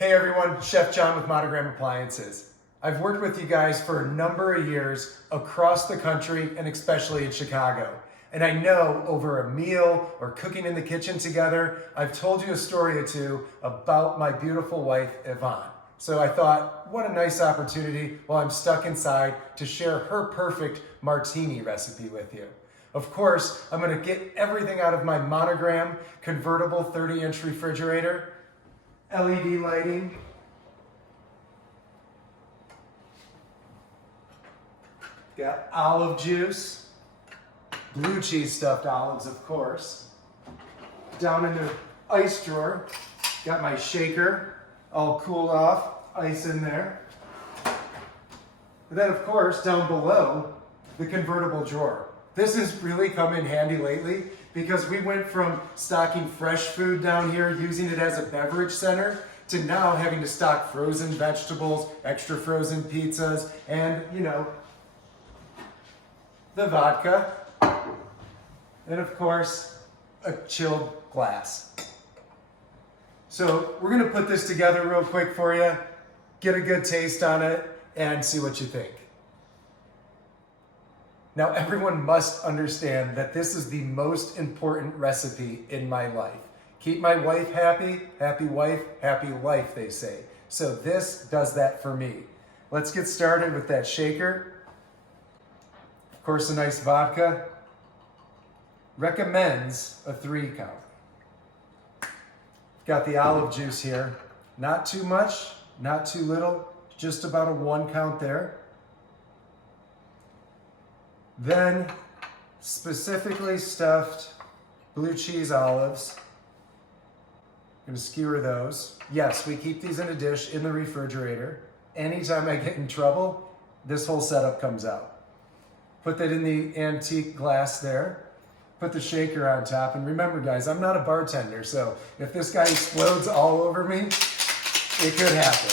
Hey everyone, Chef John with Monogram Appliances. I've worked with you guys for a number of years across the country and especially in Chicago. And I know over a meal or cooking in the kitchen together, I've told you a story or two about my beautiful wife, Yvonne. So I thought, what a nice opportunity while I'm stuck inside to share her perfect Martini recipe with you. Of course, I'm gonna get everything out of my Monogram convertible 30-inch refrigerator, LED lighting, got olive juice, blue cheese stuffed olives, of course. Down in the ice drawer, got my shaker, all cooled off, ice in there. And then, of course, down below, the convertible drawer. This has really come in handy lately because we went from stocking fresh food down here, using it as a beverage center, to now having to stock frozen vegetables, extra frozen pizzas, and, the vodka. And of course, a chilled glass. So we're gonna put this together real quick for you, get a good taste on it, and see what you think. Now, everyone must understand that this is the most important recipe in my life. Keep my wife happy, happy wife, happy life, they say. So this does that for me. Let's get started with that shaker. Of course, a nice vodka. Recommends a 3 count. Got the olive juice here. Not too much, not too little, just about a 1 count there. Then specifically stuffed blue cheese olives. I'm gonna skewer those. Yes, we keep these in a dish in the refrigerator. Anytime I get in trouble, this whole setup comes out. Put that in the antique glass there. Put the shaker on top. And remember guys, I'm not a bartender, so if this guy explodes all over me, it could happen.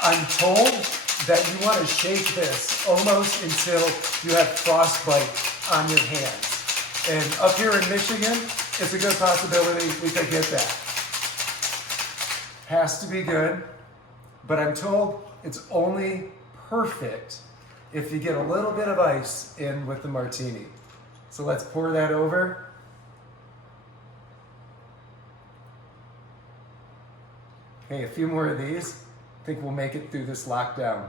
I'm told that you want to shake this almost until you have frostbite on your hands. And up here in Michigan, it's a good possibility we could get that. Has to be good, but I'm told it's only perfect if you get a little bit of ice in with the martini. So let's pour that over. Okay, a few more of these. I think we'll make it through this lockdown.